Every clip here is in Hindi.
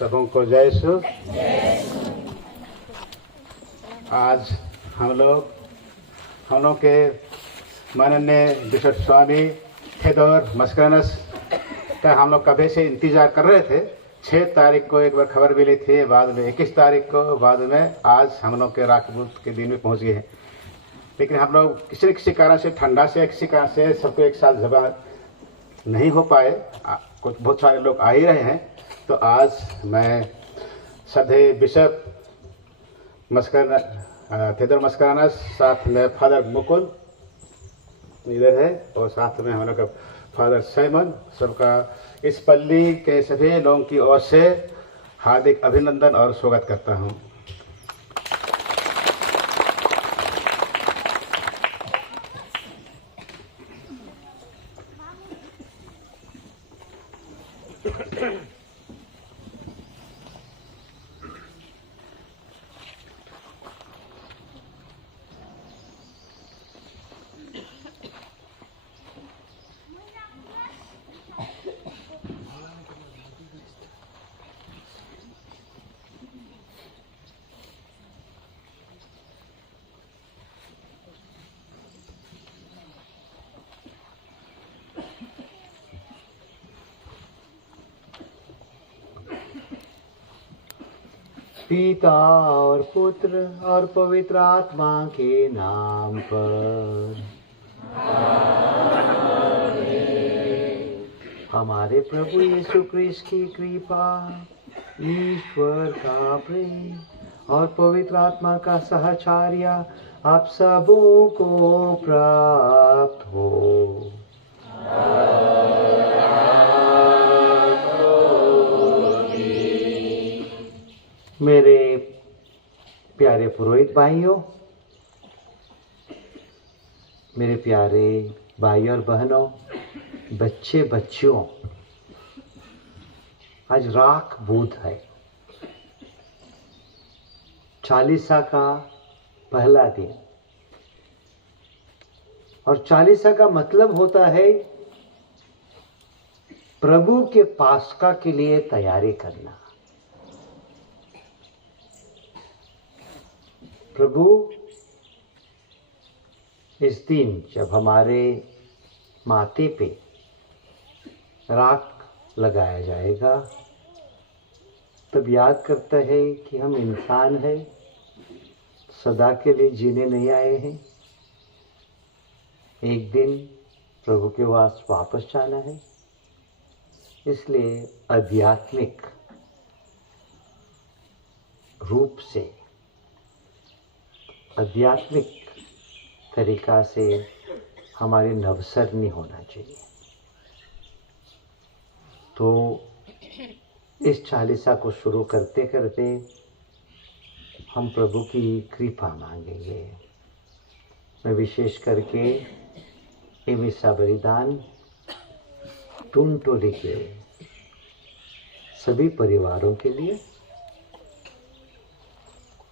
सबों को जय सु। आज हम लोग के माननीय बिशप स्वामी थेदोर मस्कानस का हम लोग कभी से इंतजार कर रहे थे। 6 तारीख को एक बार खबर मिली थी, बाद में 21 तारीख को, बाद में आज हम लोग के राखबूत के दिन में पहुंच गए हैं। लेकिन हम लोग किसी न किसी कारण से, ठंडा से, किसी कारण से सबको एक साथ जमा नहीं हो पाए। कुछ बहुत सारे लोग आ ही रहे हैं। तो आज मैं श्रद्धेय बिशप थेदोर मस्कानस, साथ में फादर मुकुल इधर है, और साथ में हम लोग का फादर साइमन, सबका इस पल्ली के सभी लोगों की ओर से हार्दिक अभिनंदन और स्वागत करता हूं। पिता और पुत्र और पवित्र आत्मा के नाम पर हमारे प्रभु यीशु क्रिस्त की कृपा, ईश्वर का प्रेम और पवित्र आत्मा का सहचर्य आप सबों को प्राप्त हो। मेरे प्यारे पुरोहित भाइयों, मेरे प्यारे भाई और बहनों, बच्चे बच्चियों, आज राख बूथ है, चालीसा का पहला दिन। और चालीसा का मतलब होता है प्रभु के पास्का के लिए तैयारी करना। प्रभु इस दिन जब हमारे माथे पे राख लगाया जाएगा, तब याद करता है कि हम इंसान हैं, सदा के लिए जीने नहीं आए हैं। एक दिन प्रभु के पास वापस जाना है। इसलिए आध्यात्मिक रूप से, आध्यात्मिक तरीका से हमारी नवसरनी होना चाहिए। तो इस चालीसा को शुरू करते करते हम प्रभु की कृपा मांगेंगे। मैं विशेष करके एमिसा बलिदान टुनटोली के सभी परिवारों के लिए,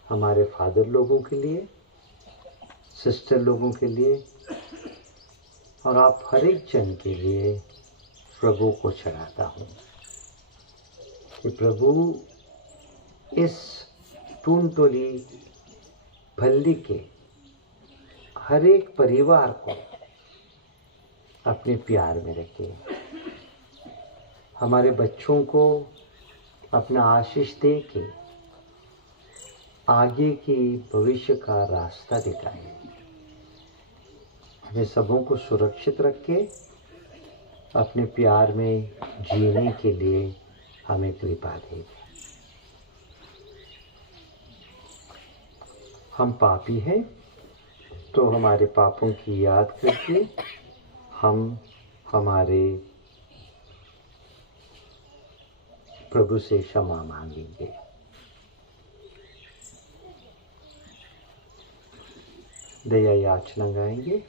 हमारे फादर लोगों के लिए, सिस्टर लोगों के लिए और आप हर एक जन के लिए प्रभु को चढ़ाता हूँ कि प्रभु इस टुनटोली भल्ली के हर एक परिवार को अपने प्यार में रखे, हमारे बच्चों को अपना आशीष दे के आगे की भविष्य का रास्ता दिखाए, हमें सबों को सुरक्षित रखे, अपने प्यार में जीने के लिए हमें कृपा दे। हम पापी हैं तो हमारे पापों की याद करके हम हमारे प्रभु से क्षमा मांगेंगे। दया याचना गाएंगे।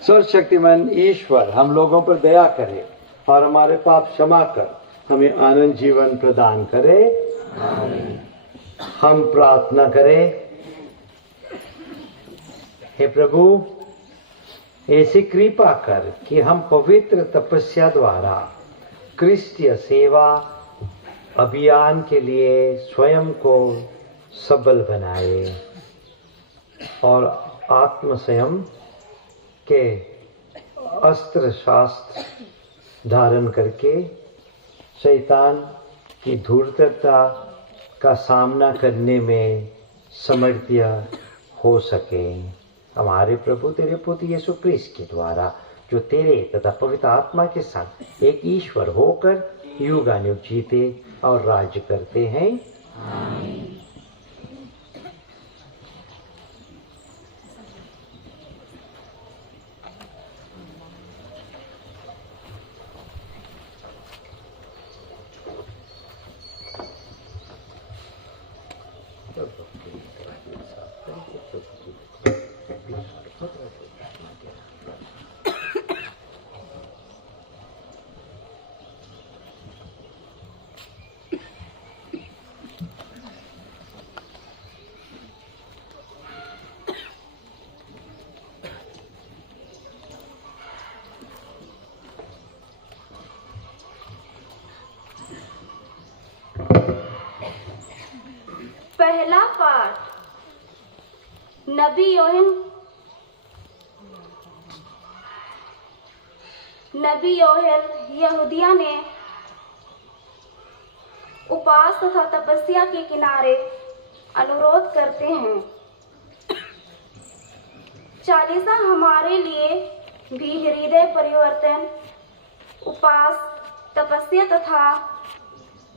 सर्वशक्तिमान ईश्वर हम लोगों पर दया करे और हमारे पाप क्षमा कर हमें आनंद जीवन प्रदान करे। हम प्रार्थना करें। हे प्रभु, ऐसी कृपा कर कि हम पवित्र तपस्या द्वारा क्रिस्तीय सेवा अभियान के लिए स्वयं को सबल बनाए और आत्म संयम के अस्त्र शास्त्र धारण करके शैतान की धूर्तता का सामना करने में समर्थ्य हो सके। हमारे प्रभु तेरे पुत्र यीशु क्रिस्त के द्वारा, जो तेरे तथा पवित्र आत्मा के साथ एक ईश्वर होकर युगानुग जीते और राज्य करते हैं। आमीन। पहला पाठ नबी योहेल यहूदिया ने उपवास तथा तपस्या के किनारे अनुरोध करते हैं। चालीसा हमारे लिए भी हृदय परिवर्तन, उपवास, तपस्या तथा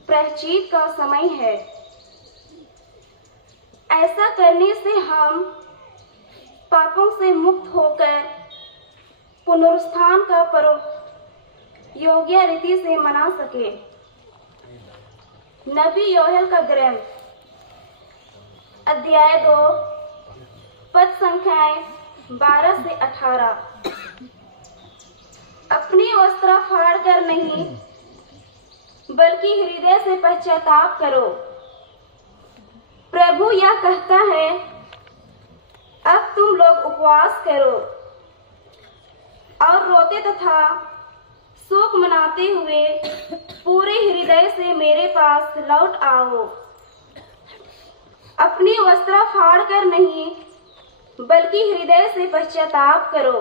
प्रायश्चित का समय है। ऐसा करने से हम पापों से मुक्त होकर पुनरुत्थान का पर्व योग्य रीति से मना सके। नबी योहेल का ग्रंथ अध्याय 2 पद संख्याएं 12 से 18। अपनी वस्तु वस्त्र फाड़ कर नहीं, बल्कि हृदय से पश्चाताप करो। प्रभु यह कहता है, अब तुम लोग उपवास करो और रोते तथा शोक मनाते हुए पूरे हृदय से मेरे पास लौट आओ। अपनी वस्त्र फाड़ कर नहीं, बल्कि हृदय से पश्चाताप करो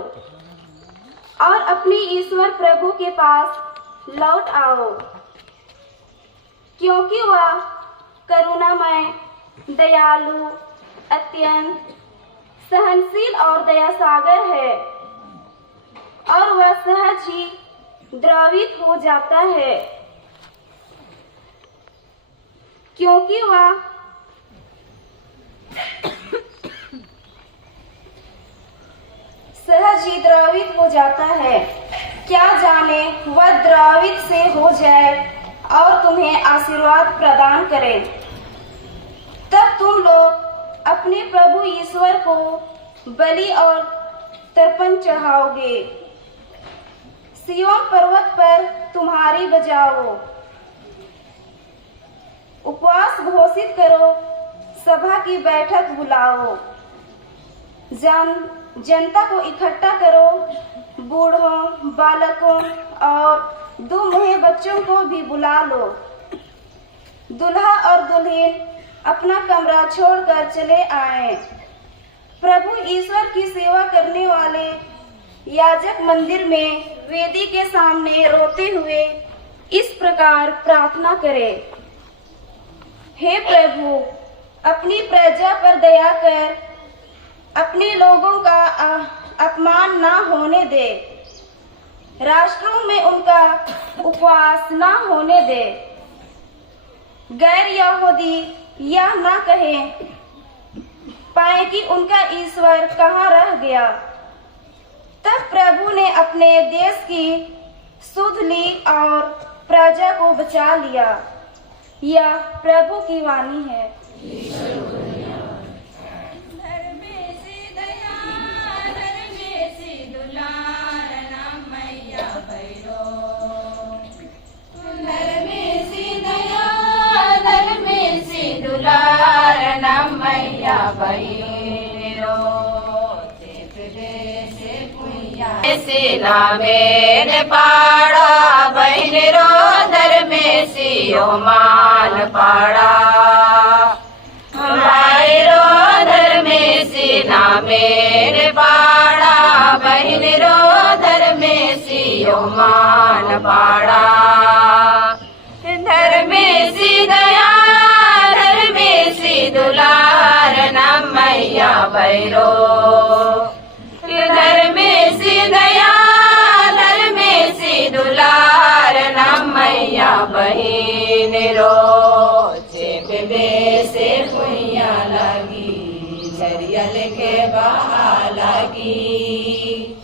और अपने ईश्वर प्रभु के पास लौट आओ, क्योंकि वह करुणामय, दयालु, अत्यंत सहनशील और दयासागर है और वह सहज ही द्रवित हो जाता है, क्योंकि वह सहज ही द्रवित हो जाता है। क्या जाने वह द्रवित से हो जाए और तुम्हें आशीर्वाद प्रदान करे। तब तुम लोग अपने प्रभु ईश्वर को बलि और तर्पण चढ़ाओगे। सिय्योन पर्वत पर तुम्हारी बजाओ, उपवास घोषित करो, सभा की बैठक बुलाओ, जनता को इकट्ठा करो, बूढ़ों, बालकों और दो मुहे बच्चों को भी बुला लो। दुल्हा और दुल्हन अपना कमरा छोड़कर चले आए। प्रभु ईश्वर की सेवा करने वाले याजक मंदिर में वेदी के सामने रोते हुए इस प्रकार प्रार्थना करें, हे प्रभु, अपनी प्रजा पर दया कर, अपने लोगों का अपमान ना होने दे, राष्ट्रों में उनका उपवास ना होने दे। गैर यहूदी यह ना कहें पाए कि उनका ईश्वर कहाँ रह गया। तब प्रभु ने अपने देश की सुध ली और प्रजा को बचा लिया। यह प्रभु की वाणी है। सीना मेरे पाड़ा बहन रोदर में सियो मान पाड़ा, भाई रोदर में सीना मेरे पाड़ा बहन रोदर में सियो मान पाड़ा। धर्मे सी दया धर्मे सी दुलार न मैया भैरो, धर्मे सी दया धर्मे सी दुलार न मैया बहिन रो। चेपे से पुइया लगी झरियल के बहा लगी,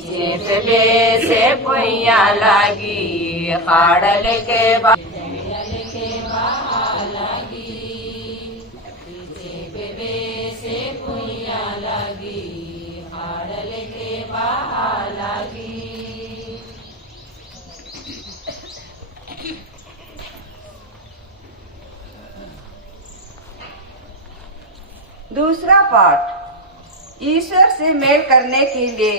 चेपे से पुइया लगी खाड़ल के बहा दूसरा पाठ। ईश्वर से मेल करने के लिए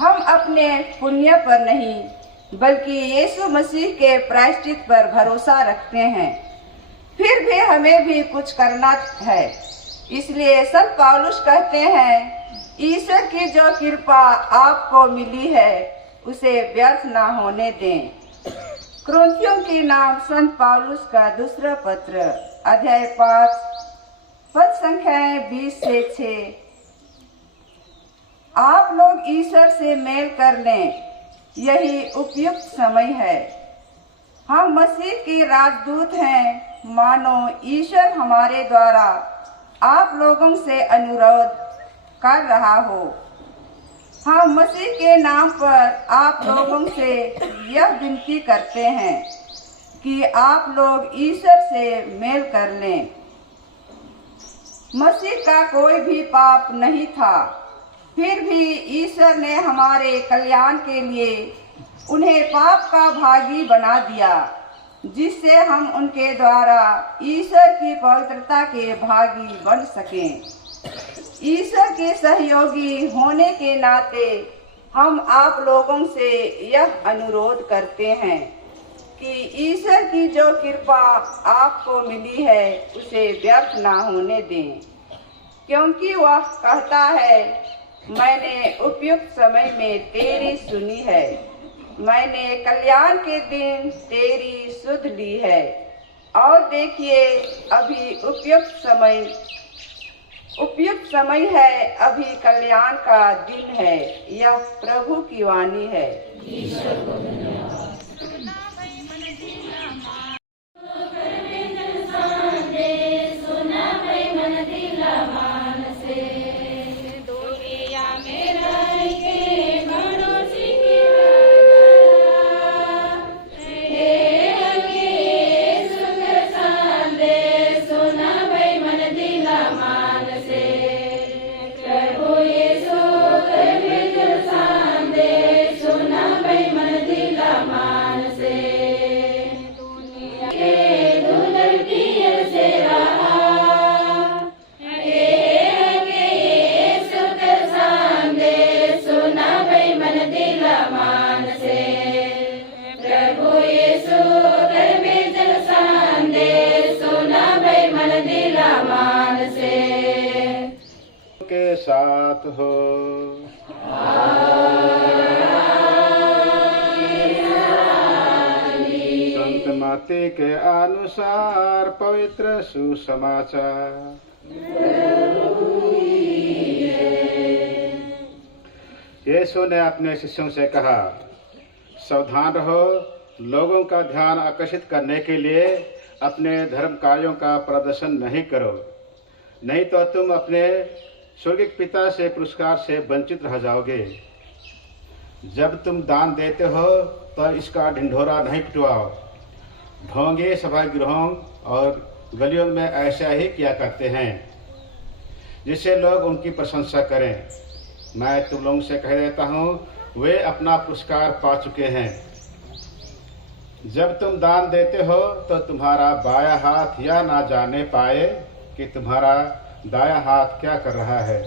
हम अपने पुण्य पर नहीं बल्कि यीशु मसीह के प्रायश्चित पर भरोसा रखते हैं। फिर भी हमें भी कुछ करना है। इसलिए संत पौलुस कहते हैं, ईश्वर की जो कृपा आपको मिली है उसे व्यर्थ ना होने दें। कुरिन्थियों के नाम संत पौलुस का दूसरा पत्र, अध्याय 5, पद संख्याएं 20 से 6। आप लोग ईश्वर से मेल कर लें, यही उपयुक्त समय है। हम मसीह के राजदूत हैं, मानो ईश्वर हमारे द्वारा आप लोगों से अनुरोध कर रहा हो। हम मसीह के नाम पर आप लोगों से यह विनती करते हैं कि आप लोग ईश्वर से मेल कर लें। मसीह का कोई भी पाप नहीं था, फिर भी ईश्वर ने हमारे कल्याण के लिए उन्हें पाप का भागी बना दिया, जिससे हम उनके द्वारा ईश्वर की पवित्रता के भागी बन सकें। ईश्वर के सहयोगी होने के नाते हम आप लोगों से यह अनुरोध करते हैं कि ईश्वर की जो कृपा आपको मिली है उसे व्यर्थ ना होने दें, क्योंकि वह कहता है, मैंने उपयुक्त समय में तेरी सुनी है, मैंने कल्याण के दिन तेरी सुध ली है। और देखिए, अभी उपयुक्त समय है, अभी कल्याण का दिन है। यह प्रभु की वाणी है। के साथ हो। संत मत्ती के अनुसार पवित्र सुसमाचार। यीशु ने अपने शिष्यों से कहा, सावधान रहो, लोगों का ध्यान आकर्षित करने के लिए अपने धर्म कार्यों का प्रदर्शन नहीं करो, नहीं तो तुम अपने स्वर्गीय पिता से पुरस्कार से वंचित रह जाओगे। जब तुम दान देते हो तो इसका ढिंढोरा नहीं पिटवाओ। ढोंगे सभागृहों और गलियों में ऐसा ही किया करते हैं, जिससे लोग उनकी प्रशंसा करें। मैं तुम लोगों से कह देता हूँ, वे अपना पुरस्कार पा चुके हैं। जब तुम दान देते हो तो तुम्हारा बायां हाथ यह ना जाने पाए कि तुम्हारा दायां हाथ क्या कर रहा है।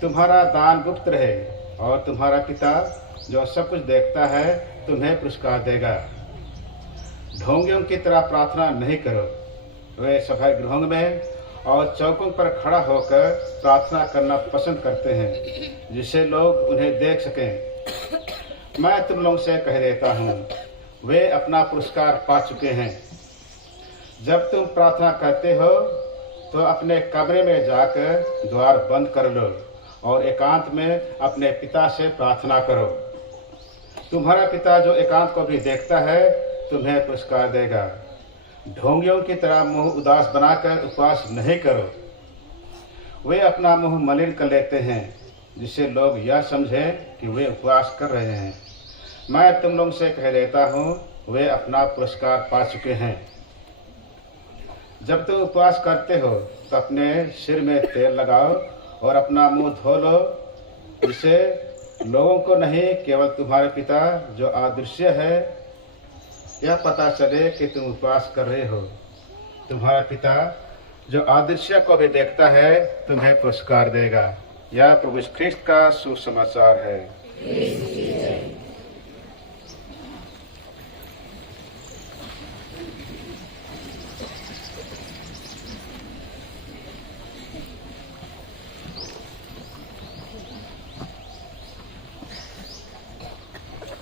तुम्हारा दान गुप्त रहे और तुम्हारा पिता जो सब कुछ देखता है तुम्हें पुरस्कार देगा। ढोंगियों की तरह प्रार्थना नहीं करो। वे सभागृहों में और चौकों पर खड़ा होकर प्रार्थना करना पसंद करते हैं, जिससे लोग उन्हें देख सकें। मैं तुम लोगों से कह देता हूँ, वे अपना पुरस्कार पा चुके हैं। जब तुम प्रार्थना करते हो तो अपने कमरे में जाकर द्वार बंद कर लो और एकांत में अपने पिता से प्रार्थना करो। तुम्हारा पिता जो एकांत को भी देखता है तुम्हें पुरस्कार देगा। ढोंगियों की तरह मुंह उदास बनाकर उपवास नहीं करो। वे अपना मुंह मलिन कर लेते हैं, जिससे लोग यह समझें कि वे उपवास कर रहे हैं। मैं तुम लोगों से कह देता हूँ, वे अपना पुरस्कार पा चुके हैं। जब तुम उपवास करते हो तो अपने सिर में तेल लगाओ और अपना मुंह धो लो, जिससे लोगों को नहीं, केवल तुम्हारे पिता जो अदृश्य है यह पता चले कि तुम उपवास कर रहे हो। तुम्हारा पिता जो अदृश्य को भी देखता है तुम्हें पुरस्कार देगा। यह प्रभु यीशु ख्रिस्त का सुसमाचार है।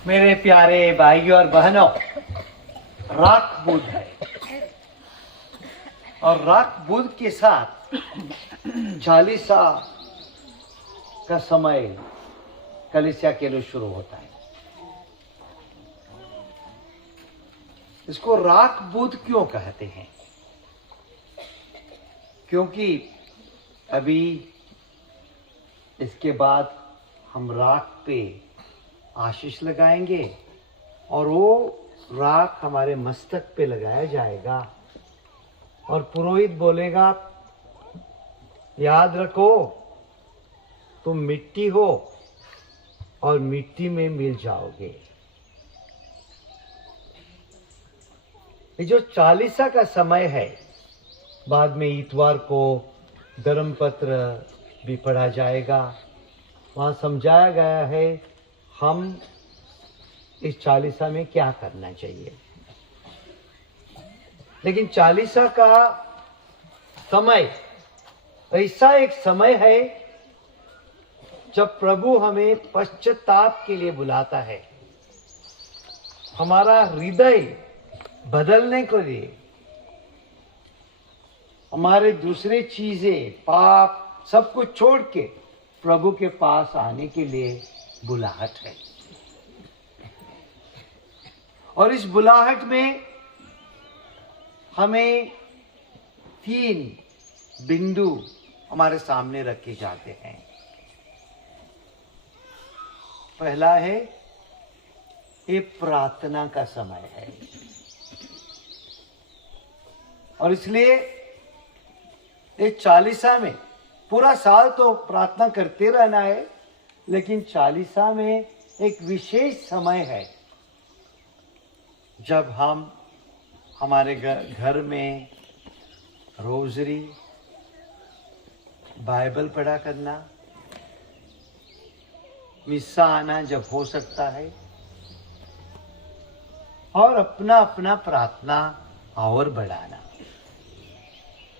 मेरे प्यारे भाइयों और बहनों, राख बुध है और राख बुध के साथ चालीसा का समय कलीसिया के लिए शुरू होता है। इसको राख बुध क्यों कहते हैं? क्योंकि अभी इसके बाद हम राख पे आशीष लगाएंगे और वो राख हमारे मस्तक पे लगाया जाएगा और पुरोहित बोलेगा, याद रखो तुम मिट्टी हो और मिट्टी में मिल जाओगे। ये जो चालीसा का समय है, बाद में इतवार को धर्मपत्र भी पढ़ा जाएगा। वहाँ समझाया गया है हम इस चालीसा में क्या करना चाहिए। लेकिन चालीसा का समय ऐसा एक समय है जब प्रभु हमें पश्चाताप के लिए बुलाता है, हमारा हृदय बदलने के लिए, हमारे दूसरे चीजें पाप सब कुछ छोड़ के प्रभु के पास आने के लिए बुलाहट है। और इस बुलाहट में हमें 3 बिंदु हमारे सामने रखे जाते हैं। पहला है ये प्रार्थना का समय है, और इसलिए ये चालीसा में पूरा साल तो प्रार्थना करते रहना है, लेकिन चालीसा में एक विशेष समय है जब हम हमारे घर में रोजरी, बाइबल पढ़ा करना, मिस्सा आना जब हो सकता है, और अपना अपना प्रार्थना और बढ़ाना।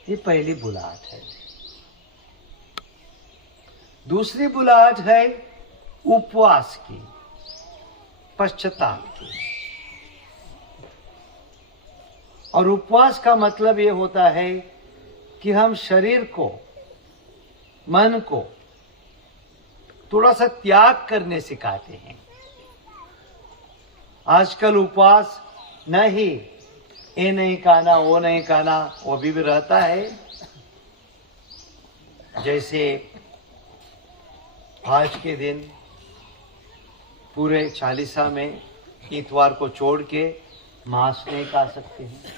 ये पहली बुलाहट है। दूसरी बुलाहट है उपवास की, पश्चाताप की। और उपवास का मतलब ये होता है कि हम शरीर को, मन को थोड़ा सा त्याग करने सिखाते हैं। आजकल उपवास नहीं, ये नहीं खाना, वो नहीं खाना, वो भी रहता है। जैसे आज के दिन पूरे चालीसा में इतवार को छोड़ के मांस नहीं खा सकते हैं।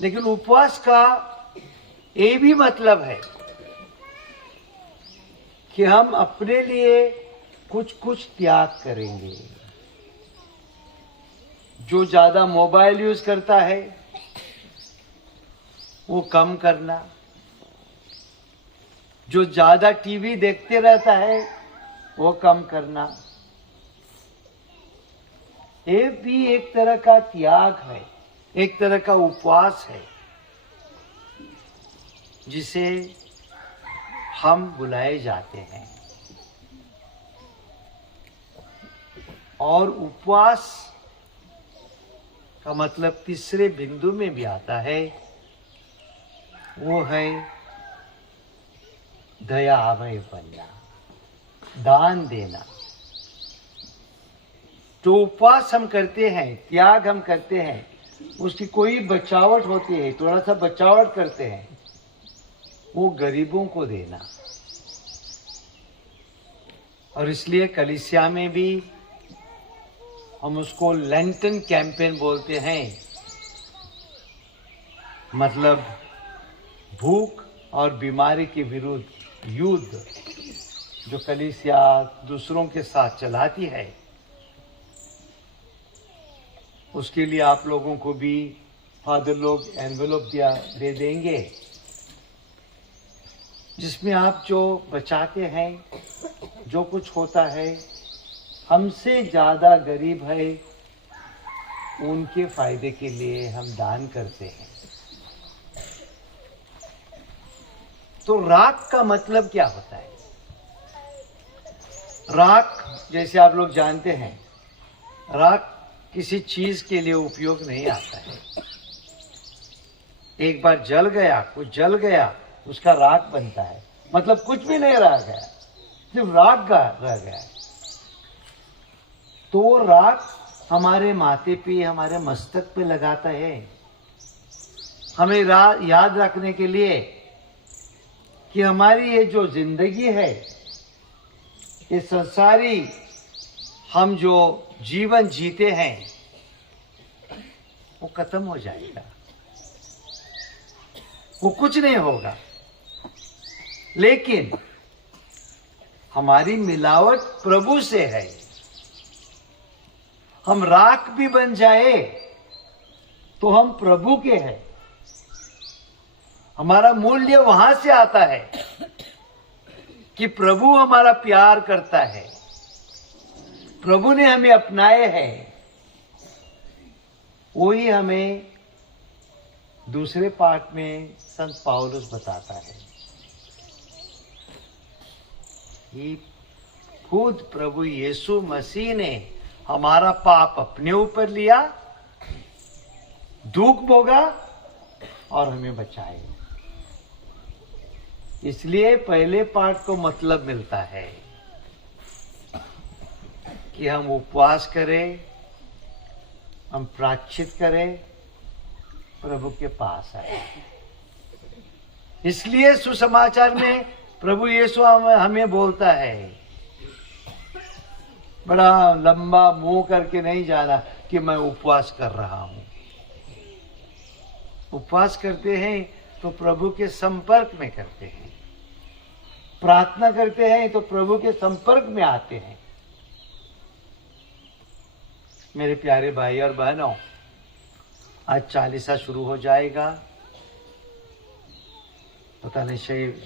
लेकिन उपवास का ये भी मतलब है कि हम अपने लिए कुछ कुछ त्याग करेंगे। जो ज्यादा मोबाइल यूज करता है वो कम करना, जो ज्यादा टीवी देखते रहता है वो कम करना। ये भी एक तरह का त्याग है, एक तरह का उपवास है जिसे हम बुलाए जाते हैं। और उपवास का मतलब तीसरे बिंदु में भी आता है, वो है दयामय बनना, दान देना। जो उपवास हम करते हैं, त्याग हम करते हैं, उसकी कोई बचावट होती है, थोड़ा सा बचावट करते हैं, वो गरीबों को देना। और इसलिए कलीसिया में भी हम उसको लेंटन कैंपेन बोलते हैं, मतलब भूख और बीमारी के विरुद्ध युद्ध जो कलीसिया दूसरों के साथ चलाती है। उसके लिए आप लोगों को भी फादर लोग एनवेलप दे देंगे, जिसमें आप जो बचाते हैं, जो कुछ होता है, हमसे ज्यादा गरीब है उनके फायदे के लिए हम दान करते हैं। तो राख का मतलब क्या होता है? राख जैसे आप लोग जानते हैं, राख किसी चीज के लिए उपयोग नहीं आता है। एक बार जल गया, कुछ जल गया, उसका राख बनता है, मतलब कुछ भी नहीं रह गया, सिर्फ राख रह गया। तो वो राख हमारे माथे पे, हमारे मस्तक पे लगाता है, हमें याद रखने के लिए कि हमारी ये जो जिंदगी है, ये संसारी हम जो जीवन जीते हैं, वो खत्म हो जाएगा, वो कुछ नहीं होगा। लेकिन हमारी मिलावट प्रभु से है, हम राख भी बन जाए तो हम प्रभु के हैं। हमारा मूल्य वहां से आता है कि प्रभु हमारा प्यार करता है, प्रभु ने हमें अपनाए हैं। वही हमें दूसरे पाठ में संत पौलुस बताता है कि खुद प्रभु यीशु मसीह ने हमारा पाप अपने ऊपर लिया, दुख भोगा और हमें बचाए। इसलिए पहले पाठ को मतलब मिलता है कि हम उपवास करें, हम प्रायश्चित करें, प्रभु के पास आए। इसलिए सुसमाचार में प्रभु यीशु हमें बोलता है, बड़ा लंबा मुंह करके नहीं जाना कि मैं उपवास कर रहा हूं। उपवास करते हैं तो प्रभु के संपर्क में करते हैं, प्रार्थना करते हैं तो प्रभु के संपर्क में आते हैं। मेरे प्यारे भाई और बहनों, आज चालीसा शुरू हो जाएगा। पता नहीं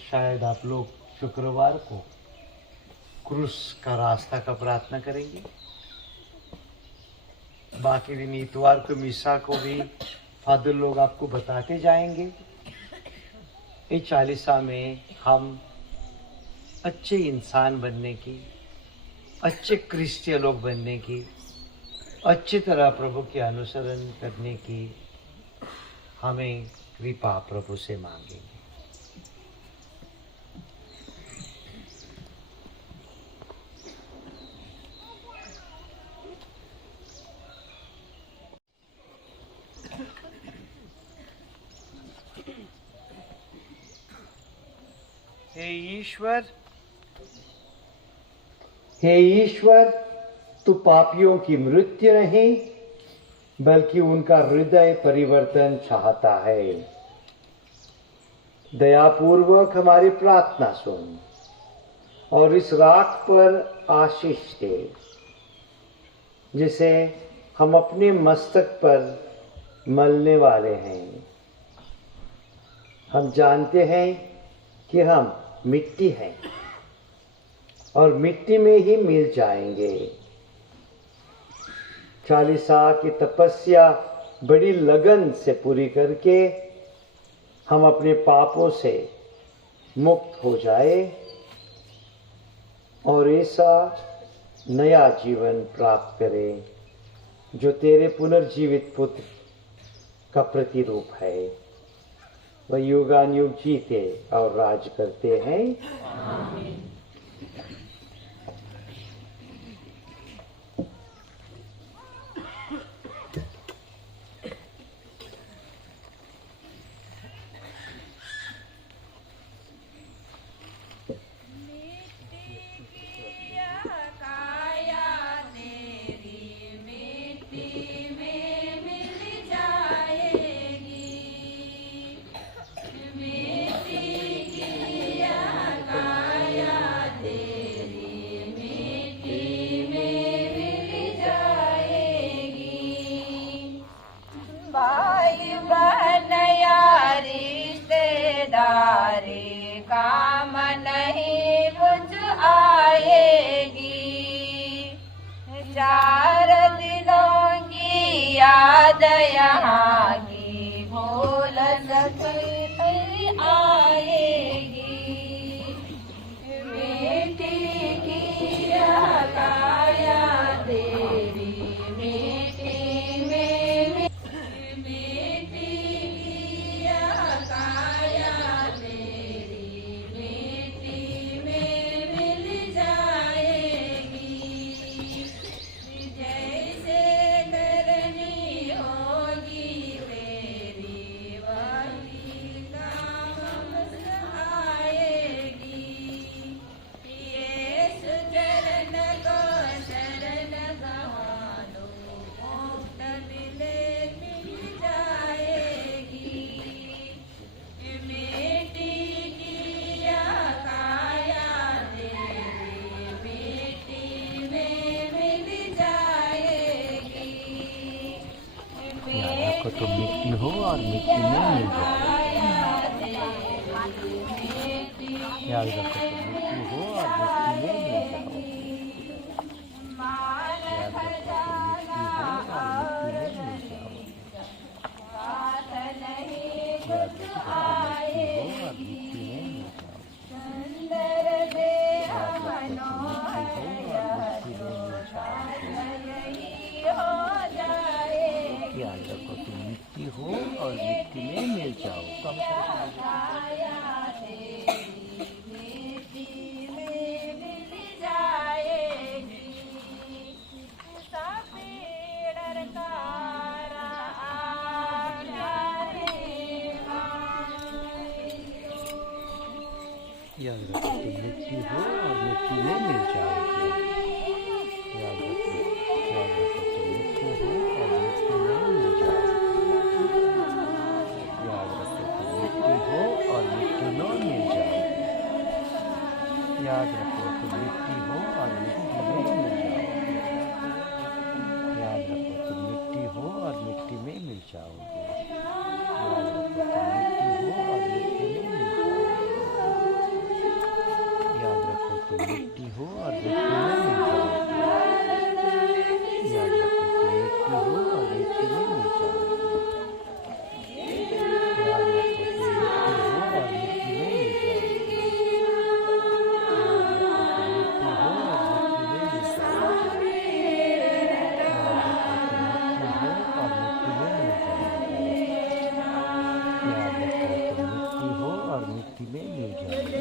शायद आप लोग शुक्रवार को क्रूस का रास्ता का प्रार्थना करेंगे। बाकी दिन इतवार को मिसा को भी फादर लोग आपको बताते जाएंगे। इस चालीसा में हम अच्छे इंसान बनने की, अच्छे क्रिश्चियन लोग बनने की, अच्छी तरह प्रभु के अनुसरण करने की हमें कृपा प्रभु से मांगेंगे। हे ईश्वर, तू पापियों की मृत्यु नहीं बल्कि उनका हृदय परिवर्तन चाहता है। दयापूर्वक हमारी प्रार्थना सुन और इस राख पर आशीष दे, जिसे हम अपने मस्तक पर मलने वाले हैं। हम जानते हैं कि हम मिट्टी हैं और मिट्टी में ही मिल जाएंगे। चालीसा की तपस्या बड़ी लगन से पूरी करके हम अपने पापों से मुक्त हो जाए और ऐसा नया जीवन प्राप्त करें जो तेरे पुनर्जीवित पुत्र का प्रतिरूप है। वह युगानुयुग जीते और राज करते हैं। आमीन। काम नहीं कुछ आएगी। 4 दिनों की याद यहाँ की भूल सकती आएगी। मिट्टी की काया तेरी मिट्टी में जैसे करनी होगी रखो तुम मिट्टी हो और मिट्टी में मिल जाओ। याद रखो तुम मिट्टी हो और मिट्टी में मिल जाओ। याद रखो तुम मिट्टी हो और मिट्टी में मिल जाओ। याद रखो तुम मिट्टी हो और मिट्टी में मिल जाओ। याद रखो तुम मिट्टी हो और मिट्टी में मिल जाओ। याद रखो तुम मिट्टी हो और मिट्टी में मिल जाओगे। याद रखो तुम मिट्टी हो और मिट्टी में मिल जाओगे। याद रखो तुम मिट्टी हो और मिट्टी में मिल जाओगे। याद रखो तुम मिट्टी हो और मिट्टी में मिल जाओगे। याद रखो तुम मिट्टी हो और मिट्टी में मिल जाओगे। याद रखो तुम मिट्टी हो और मिट्टी में मिल जाओगे। याद रखो तुम मिट्टी हो और मिट्टी में मिल जाओगे।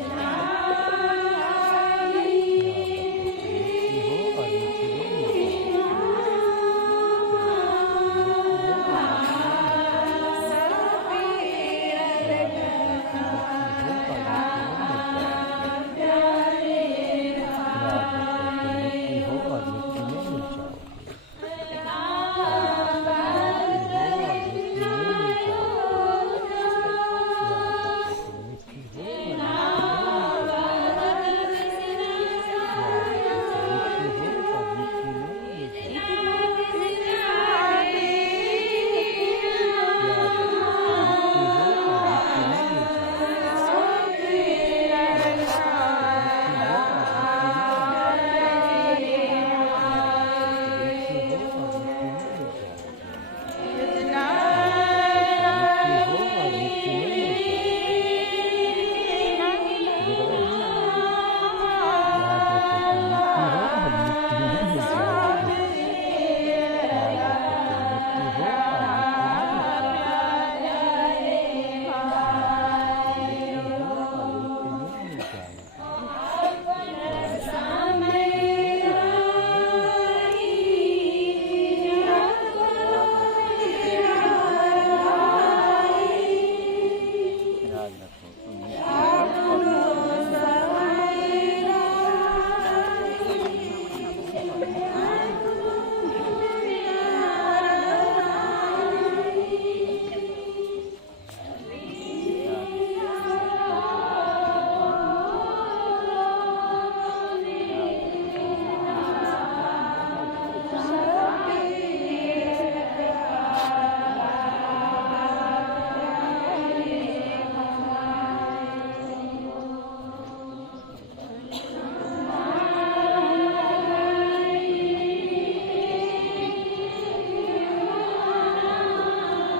याद रखो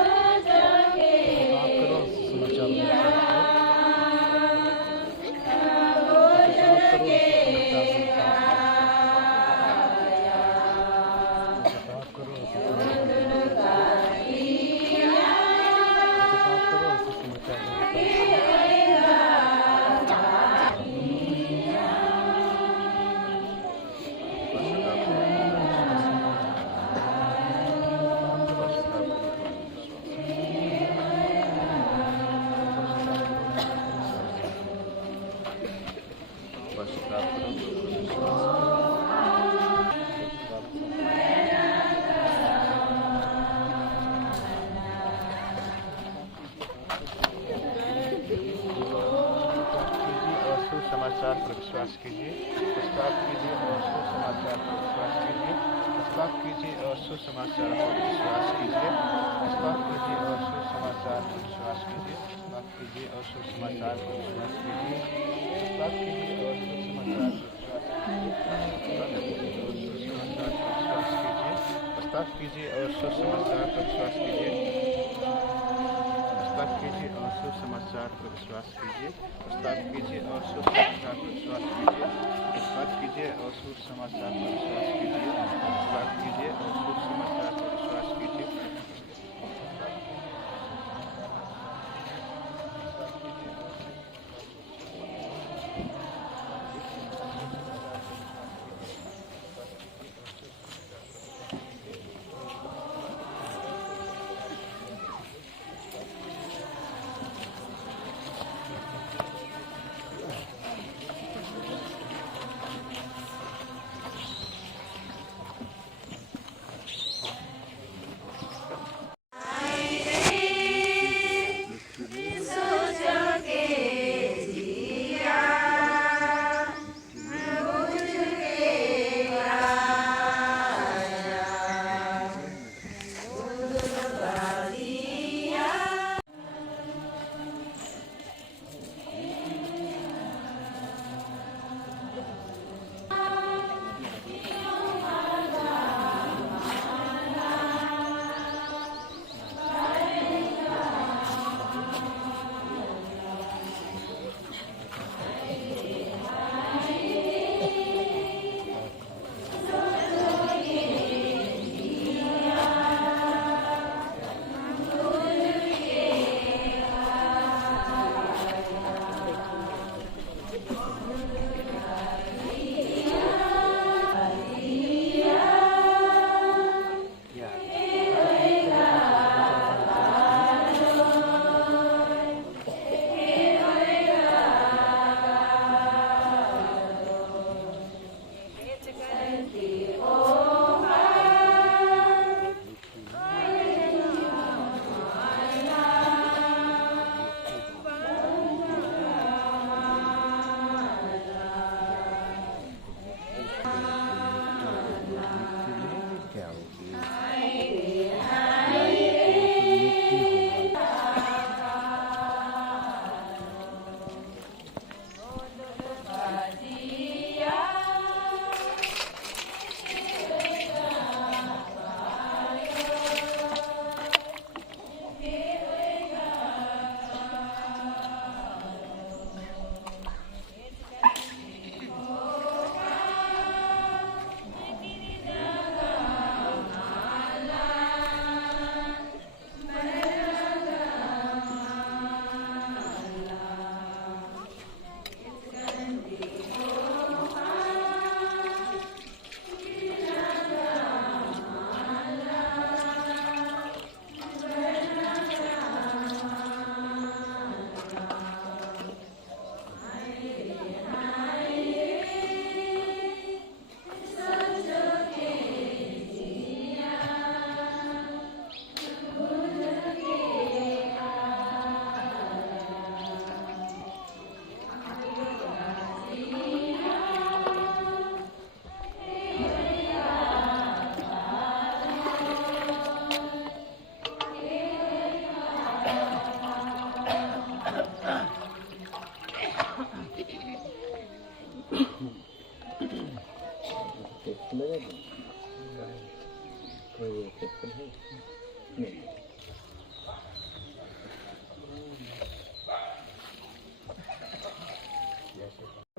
तुम मिट्टी हो और मिट्टी में मिल जाओगे। याद रखो तुम मिट्टी हो और मिट्टी में मिल जाओगे। समाचार पर विश्वास कीजिए। प्रस्ताव कीजिए और सुसमाचार पर विश्वास कीजिए। प्रस्ताव कीजिए और सुसमाचार पर विश्वास कीजिए। प्रस्ताव कीजिए और सुसमाचार पर विश्वास कीजिए। प्रस्ताव कीजिए और सुसमाचार पर विश्वास कीजिए। प्रस्ताव कीजिए और सुसमाचार पर विश्वास कीजिए। प्रस्ताव कीजिए और सुसमाचार पर विश्वास कीजिए। प्रस्ताव कीजिए और सुसमाचार पर विश्वास कीजिए। प्रस्ताव कीजिए और सुसमाचार पर विश्वास कीजिए। प्रस्ताव कीजिए और सुसमाचार पर विश्वास कीजिए। प्रस्ताव कीजिए और सुसमाचार पर विश्वास कीजिए।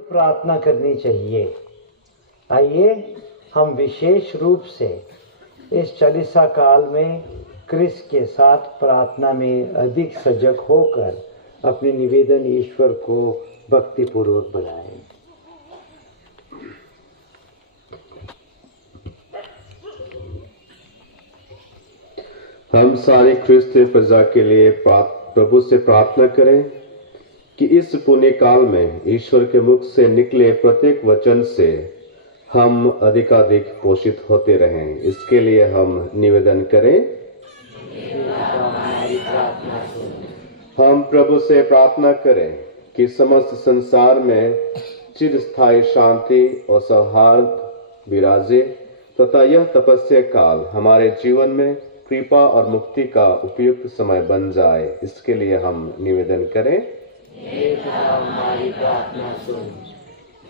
प्रार्थना करनी चाहिए। आइए हम विशेष रूप से इस चालीसा काल में क्रिस्त के साथ प्रार्थना में अधिक सजग होकर अपने निवेदन ईश्वर को भक्तिपूर्वक बढ़ाएं। हम सारे ख्रिस्तीय प्रजा के लिए प्रभु से प्रार्थना करें कि इस पुण्य काल में ईश्वर के मुख से निकले प्रत्येक वचन से हम अधिकाधिक पोषित होते रहें। इसके लिए हम निवेदन करें। हम प्रभु से प्रार्थना करें। कि समस्त संसार में चिरस्थायी शांति और सौहार्द विराजे तथा यह तपस्या काल हमारे जीवन में कृपा और मुक्ति का उपयुक्त समय बन जाए, इसके लिए हम निवेदन करें।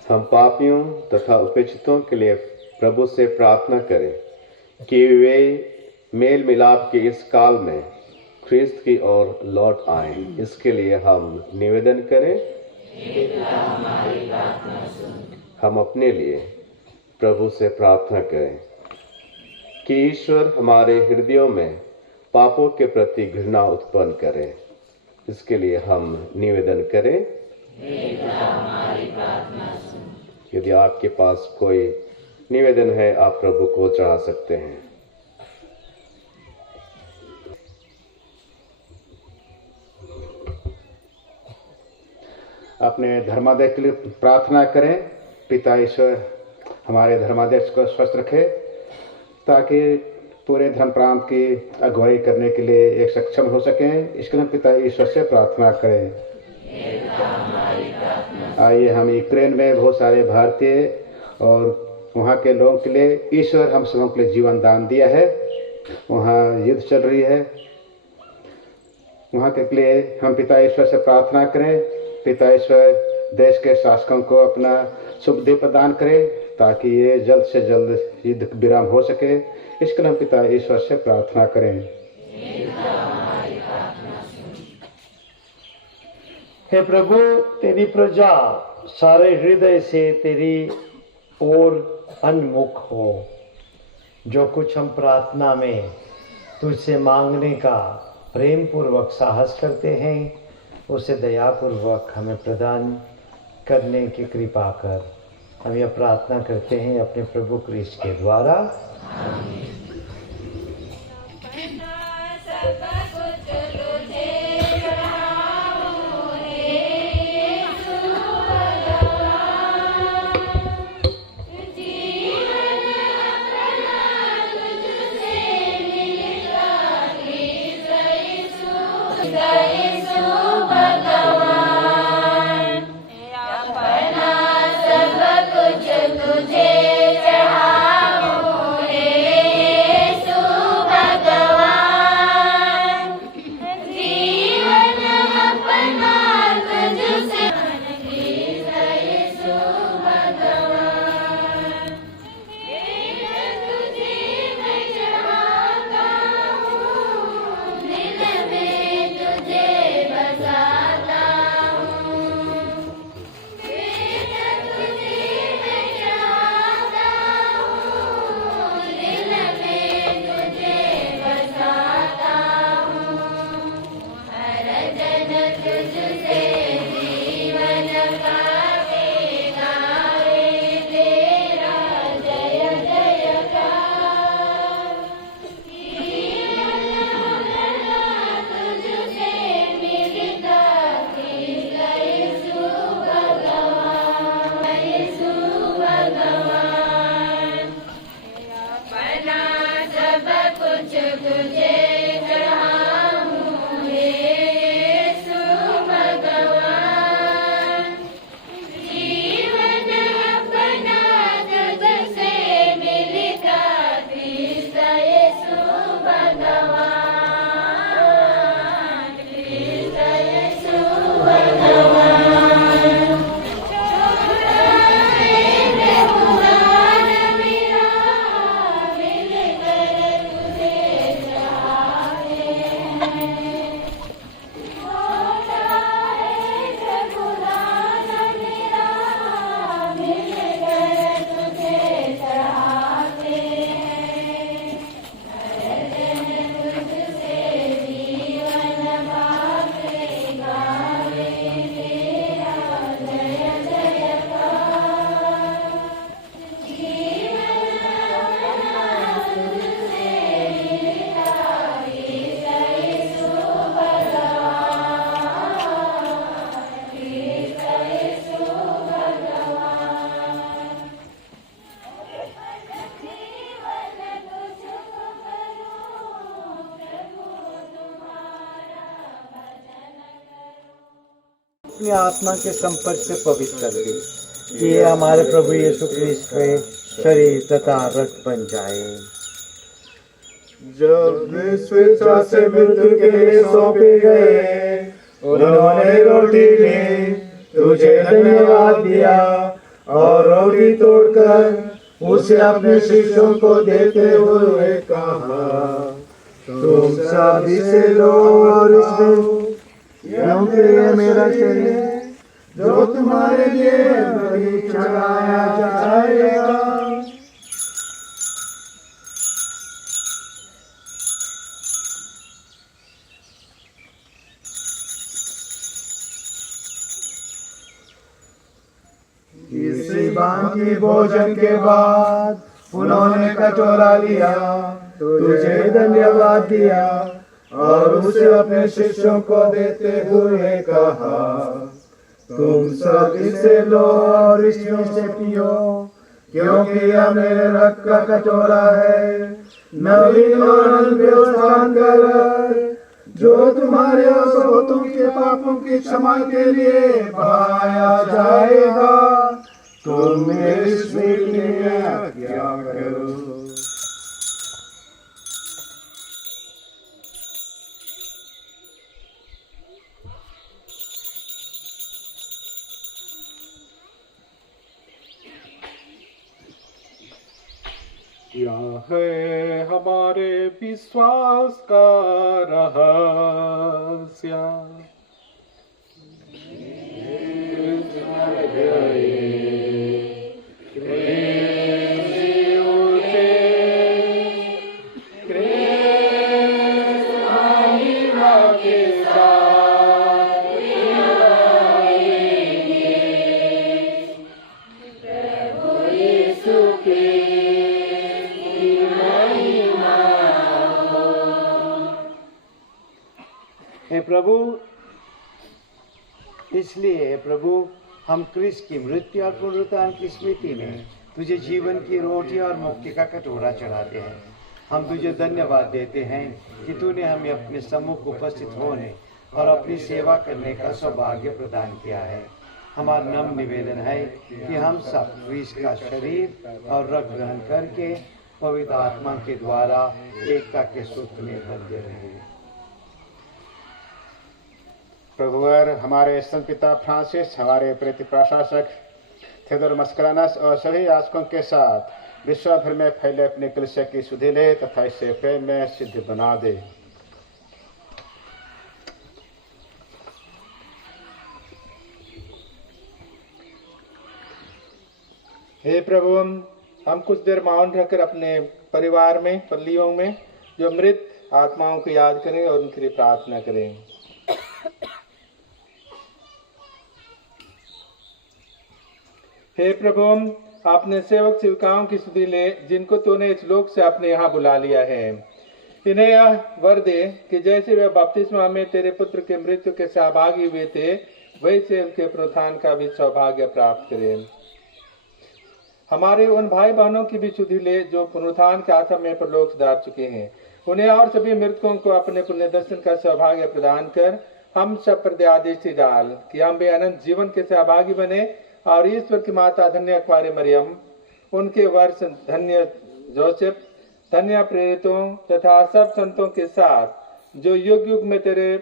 हम पापियों तथा उपेक्षितों के लिए प्रभु से प्रार्थना करें कि वे मेल मिलाप के इस काल में ख्रिस्त की ओर लौट आएं, इसके लिए हम निवेदन करें। हम अपने लिए प्रभु से प्रार्थना करें कि ईश्वर हमारे हृदयों में पापों के प्रति घृणा उत्पन्न करे, इसके लिए हम निवेदन करें। यदि आपके पास कोई निवेदन है, आप प्रभु को चढ़ा सकते हैं। अपने धर्माध्यक्ष के लिए प्रार्थना करें। पिता ईश्वर हमारे धर्माध्यक्ष को स्वस्थ रखे ताकि पूरे धर्म प्रांत की अगुवाई करने के लिए एक सक्षम हो सकें, इसके लिए पिता ईश्वर से प्रार्थना करें। आइए हम यूक्रेन में बहुत सारे भारतीय और वहाँ के लोगों के लिए ईश्वर हम सबों के लिए जीवन दान दिया है, वहाँ युद्ध चल रही है, वहाँ के लिए हम पिता ईश्वर से प्रार्थना करें। पिता ईश्वर देश के शासकों को अपना शुभ दीप प्रदान करे ताकि ये जल्द से जल्द युद्ध विराम हो सके, इसके लिए हम पिता ईश्वर से प्रार्थना करें। हे प्रभु, तेरी प्रजा सारे हृदय से तेरी ओर उन्मुख हो। जो कुछ हम प्रार्थना में तुझसे मांगने का प्रेम पूर्वक साहस करते हैं, उसे दयापूर्वक हमें प्रदान करने की कृपा कर। हम यह प्रार्थना करते हैं अपने प्रभु क्रिस्ट के द्वारा। तुझे चढ़ाऊं हे अपनी आत्मा के संपर्क से पवित्र कर दे कि ये हमारे प्रभु यीशु क्रिस्त में शरीर तथा रक्त बन जाए। जब वे स्वेच्छा से मृत्यु के लिए सौंपे गए, उन्होंने रोटी ली, तुझे धन्यवाद दिया और रोटी तोड़कर उसे अपने शिष्यों को देते हुए कहा, तुम सब इसे लो और इसमें, क्योंकि ये मेरा शरीर है जो तुम्हारे लिए बलि चढ़ाया जाएगा। इसी भांति भोजन के बाद उन्होंने कटोरा लिया, तुझे धन्यवाद दिया और उसे अपने शिष्यों को देते हुए कहा, तुम सब इसे लो और इसमें से पियो, क्योंकि यह मेरे रक्त का कटोरा है, नवीन और अनव्यवस्थान जो तुम्हारे और बहुतों के पापों की क्षमा के लिए बहाया जाएगा। तुम मेरी स्मृति में आज्ञा करो। यह है हमारे विश्वास का रहस्य। हे प्रभु, इसलिए हे प्रभु, हम क्रिस्त की मृत्यु और पुनरुत्थान की स्मृति में तुझे जीवन की रोटी और मुक्ति का कटोरा चढ़ाते हैं। हम तुझे धन्यवाद देते हैं कि तूने हमें अपने सम्मुख उपस्थित होने और अपनी सेवा करने का सौभाग्य प्रदान किया है। हमारा नम्र निवेदन है कि हम सब क्रिस्त का शरीर और रक्त ग्रहण करके पवित्र आत्मा के द्वारा एकता के सूत्र में बंधे रहें। प्रभुवर हमारे संत पिता फ्रांसिस, हमारे प्रेरित प्रशासक थेदोर मस्करानस और सभी याजकों के साथ विश्व भर में फैले अपने कलीसिया की सुधि ले तथा इसे प्रेम में सिद्ध बना दे। हे प्रभु, हम कुछ देर मौन रहकर अपने परिवार में, पल्लियों में जो मृत आत्माओं को याद करें और उनके लिए प्रार्थना करें। हे प्रभु, आपने सेवक सेविकाओं की स्तुति ले जिनको तूने इस लोक से अपने यहाँ बुला लिया है। इन्हें यह वर दे कि जैसे वे बपतिस्मा में तेरे पुत्र के मृत्यु के सहभागी हुए थे, वैसे उनके पुनरुत्थान का भी सौभाग्य प्राप्त करें। हमारे उन भाई बहनों की भी स्तुति ले जो पुनरुत्थान के आत्मा में परलोक सुधार चुके हैं। उन्हें और सभी मृतकों को अपने पुण्य दर्शन का सौभाग्य प्रदान कर हम सब पर दयादृष्टि डाल कि हम भी अनंत जीवन के सहभागी बने और ईश्वर की माता धन्य कुमारी मरियम, उनके वर्ष धन्य जोसेफ, धन्य प्रेरितों तथा सब संतों के साथ जो युग युग में तेरे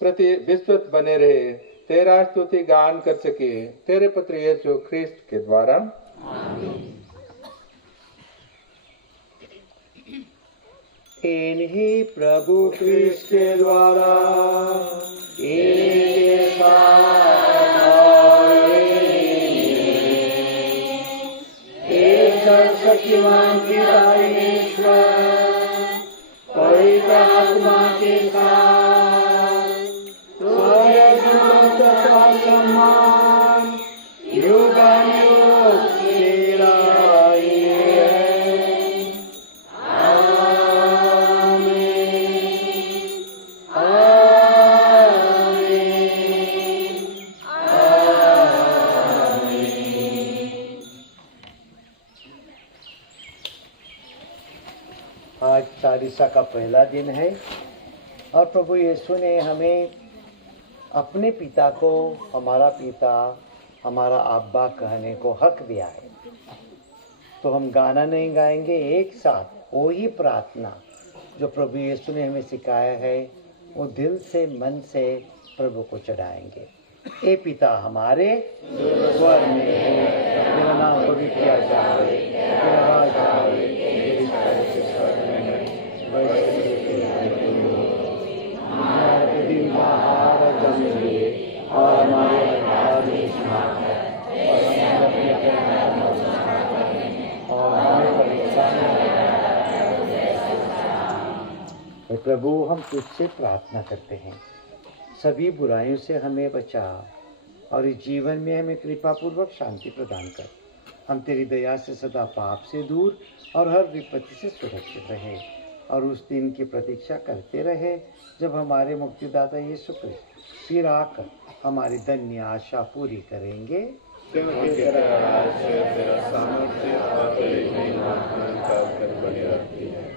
प्रति विश्वस्त बने रहे, तेरा स्तुति गान कर सके, तेरे पुत्र यीशु ख्रिस्त के द्वारा। इन्हीं प्रभु ख्रिस्त के द्वारा शक्तिमान पिता ईश्वर पवित्र आत्मा के साथ तथा सम्मान युगानुयुग तेरा ही है। आमीन, आमीन, आमीन। आज चालीसा का पहला दिन है और प्रभु यीशु ने हमें अपने पिता को हमारा पिता, हमारा अब्बा कहने को हक दिया है। तो हम गाना नहीं गाएंगे, एक साथ वही प्रार्थना जो प्रभु यीशु ने हमें सिखाया है वो दिल से मन से प्रभु को चढ़ाएंगे। ए पिता हमारे स्वर्ग में है, तेरा नाम पवित्र किया जाए, तेरा राज आए, तेरी इच्छा स्वर्ग में है, वैसे हमारा प्रतिदिन का आहार दे और हमारे अपराध क्षमा कर और हमें अपने अपराध को क्षमा कर और हमें परीक्षा में प्रभु हम तुझसे प्रार्थना करते हैं, सभी बुराइयों से हमें बचा और इस जीवन में हमें कृपा पूर्वक शांति प्रदान कर। हम तेरी दया से सदा पाप से दूर और हर विपत्ति से सुरक्षित रहे और उस दिन की प्रतीक्षा करते रहे जब हमारे मुक्तिदाता यीशु क्रिस्त फिर आकर हमारी धन्य आशा पूरी करेंगे। क्योंकि तेरा राज्य, तेरा सामर्थ्य और तेरी महिमा अनंत बनी रहती है।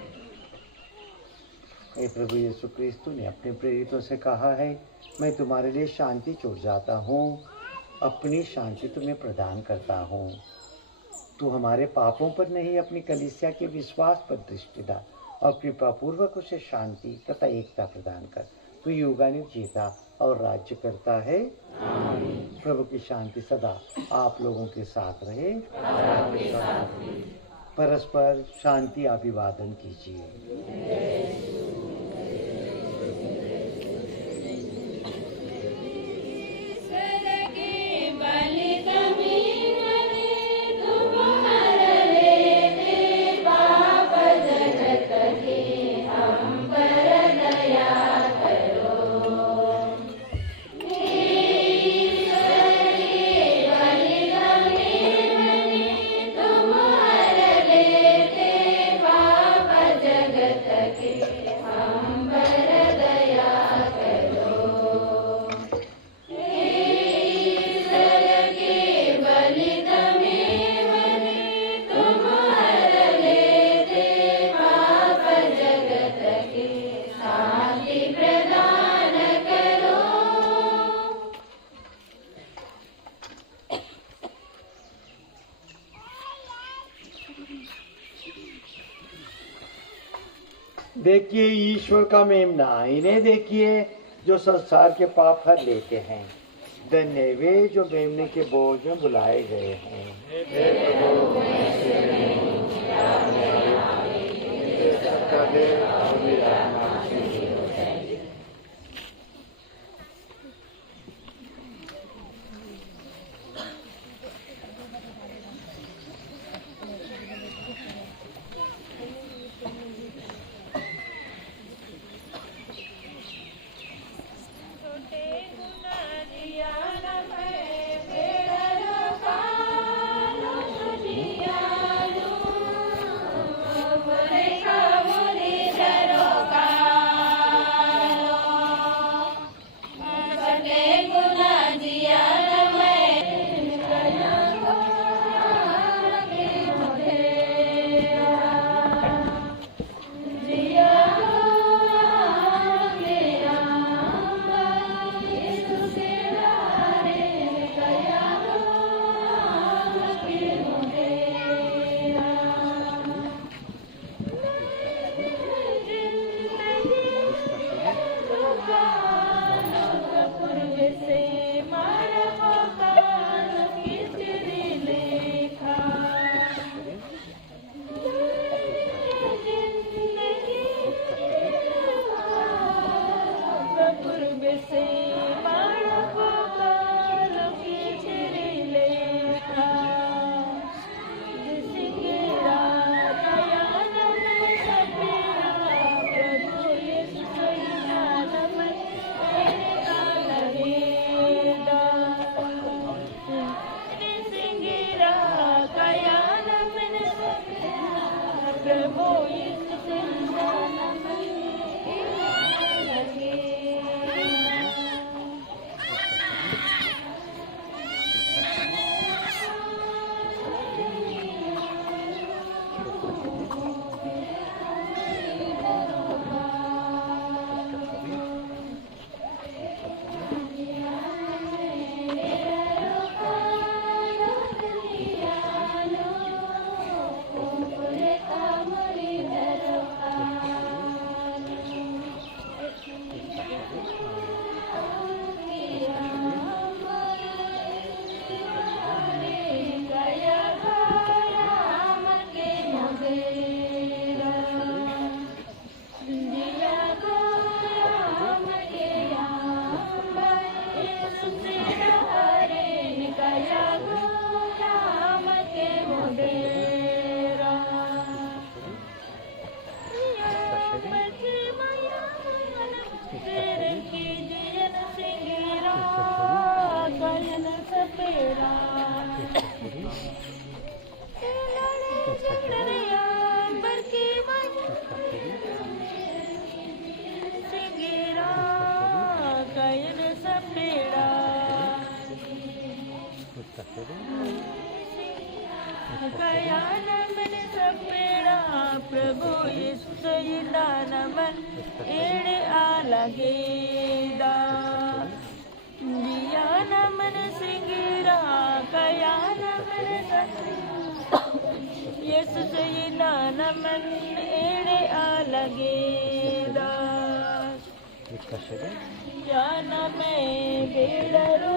हे प्रभु यीशु क्रिस्त ने अपने प्रेरितों से कहा है, मैं तुम्हारे लिए शांति छोड़ जाता हूँ, अपनी शांति तुम्हें प्रदान करता हूँ। तू हमारे पापों पर नहीं, अपनी कलीसिया के विश्वास पर दृष्टि डाल और कृपा पूर्वक उसे शांति तथा एकता प्रदान कर। तू युगानुयुग जीता और राज्य करता है। प्रभु की शांति सदा आप लोगों के साथ रहे। परस्पर शांति अभिवादन कीजिए। देखिए ईश्वर का मेमना, इन्हें देखिए जो संसार के पाप हर लेते हैं। धन्य वे जो मेमने के बोझ में बुलाए गए हैं। का कयान मन सपेड़ा प्रभु यीशु सैदा नमन एड़े आ लगेदा जियान मन सिंगिरा कयान मन यीशु सैदा नमन एड़े आ लगेदा जान में बेड़रो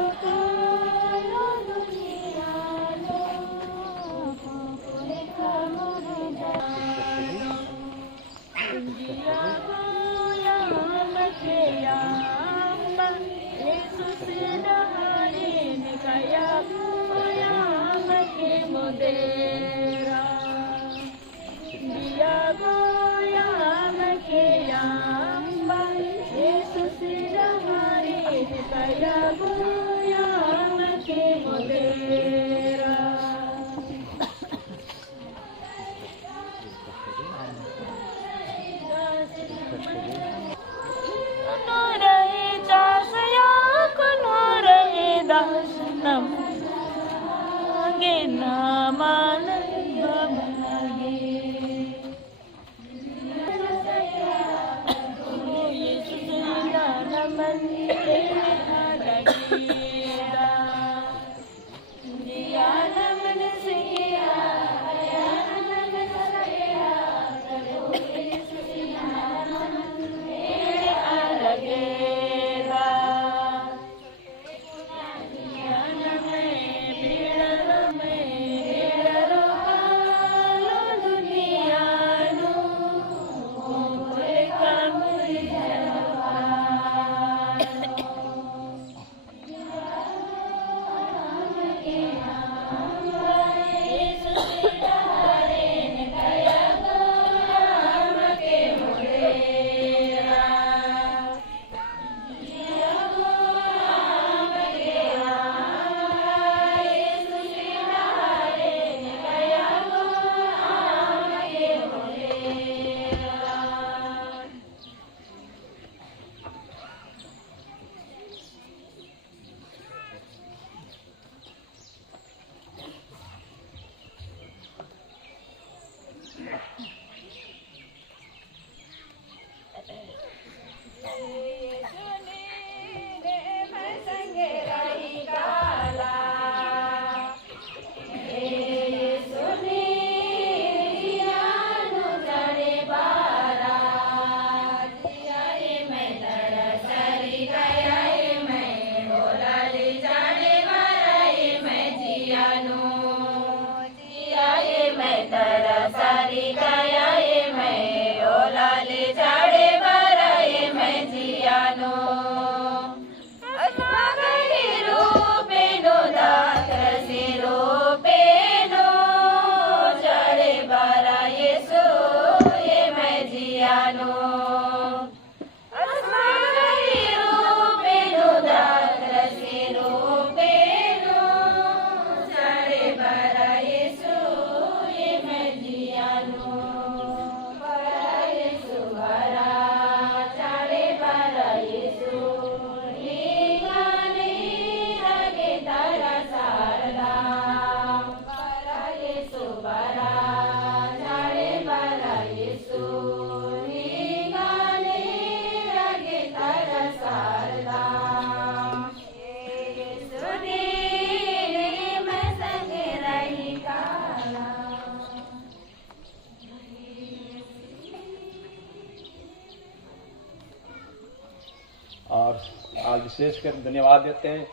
और आज विशेषकर धन्यवाद देते हैं।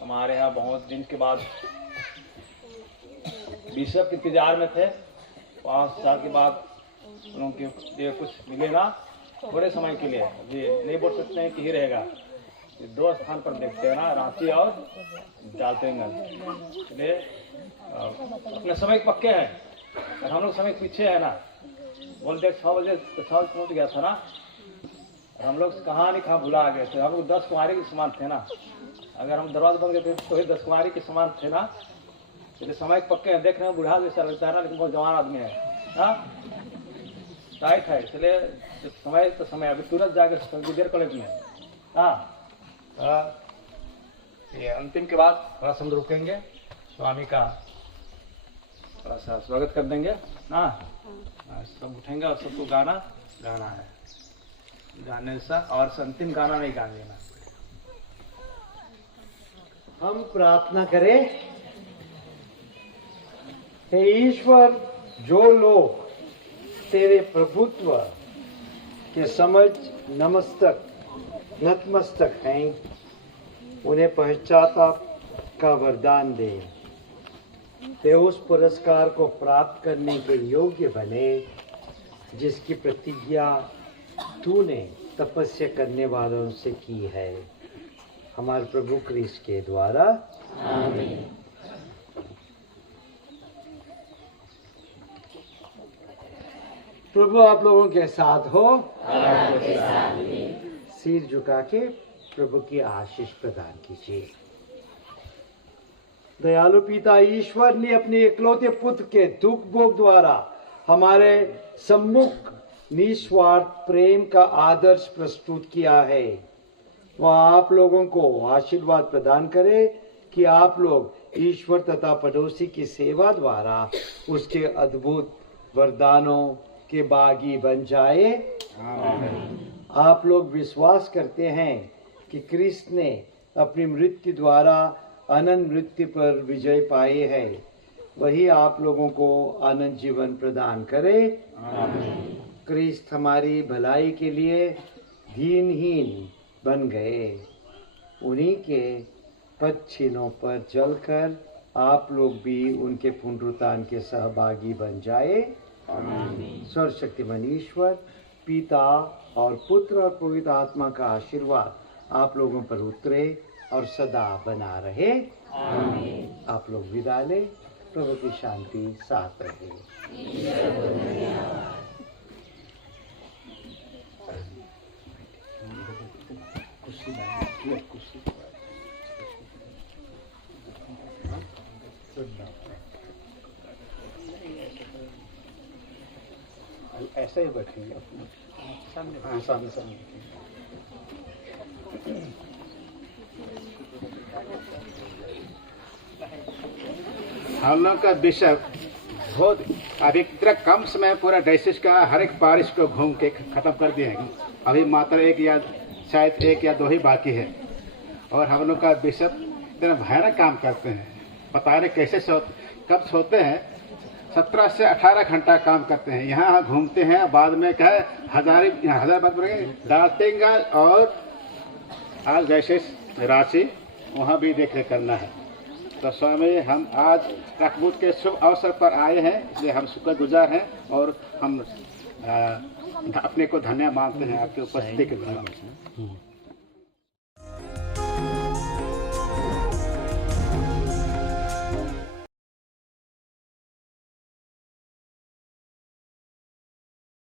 हमारे यहाँ बहुत दिन के बाद बिशप के इंतजार में थे, 5 साल के बाद उनके लिए कुछ मिले ना, थोड़े समय के लिए, ये नहीं बोल सकते हैं कि ही रहेगा। 2 स्थान पर देखते हैं ना, रांची और डाल्टनगंज। इसलिए अपने समय पक्के हैं, और हम लोग समय पीछे है ना। बोलते 6 बजे तो 6 पहुँच गया था ना, हम लोग कहाँ नहीं कहाँ भुला गए थे। हम लोग 10 कुमारी के समान थे ना, अगर हम दरवाजा बंद गए थे तो ही 10 कुमारी के समान थे ना। इसलिए समय पक्के हैं। देख रहे हैं बुढ़ा जैसा लगता है ना, लेकिन बहुत जवान आदमी है। हाँ, टाइट है। इसलिए समय तो समय, अभी तुरंत जाकर विद्या कॉलेज में। हाँ, ये अंतिम के बाद थोड़ा सा हम रुकेंगे, स्वामी का थोड़ा सा स्वागत कर देंगे ना। सब उठेंगे और सबको गाना है, गाने सा और अंतिम गाना नहीं गा लेना। हम प्रार्थना करें। हे ईश्वर, जो लोग तेरे प्रभुत्व के समझ नतमस्तक हैं, उन्हें पश्चाताप का वरदान दे। वे उस पुरस्कार को प्राप्त करने के योग्य बने जिसकी प्रतिज्ञा तूने तपस्या करने वालों से की है, हमारे प्रभु क्रिस्ट के द्वारा। आमीन। प्रभु आप लोगों के साथ हो। सिर झुका के प्रभु की आशीष प्रदान कीजिए। दयालु पिता ईश्वर ने अपने इकलौते पुत्र के दुख भोग द्वारा हमारे सम्मुख निस्वार्थ प्रेम का आदर्श प्रस्तुत किया है। वह आप लोगों को आशीर्वाद प्रदान करे कि आप लोग ईश्वर तथा पड़ोसी की सेवा द्वारा उसके अद्भुत वरदानों के बागी बन जाए। आप लोग विश्वास करते हैं कि क्रिस्त ने अपनी मृत्यु द्वारा अनंत मृत्यु पर विजय पाए है। वही आप लोगों को अनंत जीवन प्रदान करे। क्रिस्त हमारी भलाई के लिए दीनहीन बन गए। उन्हीं के पदचिन्हों पर चलकर आप लोग भी उनके पुनरुत्थान के सहभागी बन जाए। सर्वशक्तिमान ईश्वर पिता और पुत्र और पवित्र आत्मा का आशीर्वाद आप लोगों पर उतरे और सदा बना रहे। आप लोग विदा ले। प्रभु की शांति साथ रहे। ऐसे ही बैठेंगे सामने सामने। हम लोग का बिशप बहुत अभी इतना कम समय पूरा डायसिस का हर एक पारिश को घूम के खत्म कर दिए हैं। अभी मात्र एक या दो ही बाकी है। और हम लोग का बिशप इतना भयानक काम करते हैं। पता नहीं कैसे कब सोते हैं। 17 से 18 घंटा काम करते हैं। यहाँ घूमते हैं। बाद में क्या है हजार बात बोलेंगे डालतेंगा। और आज जैसे रांची वहाँ भी देख रेख करना है। तो स्वामी हम आज रखबूत के शुभ अवसर पर आए हैं, इसलिए हम शुक्रगुजार हैं और हम अपने को धन्य मानते हैं आपकी उपस्थिति के द्वारा।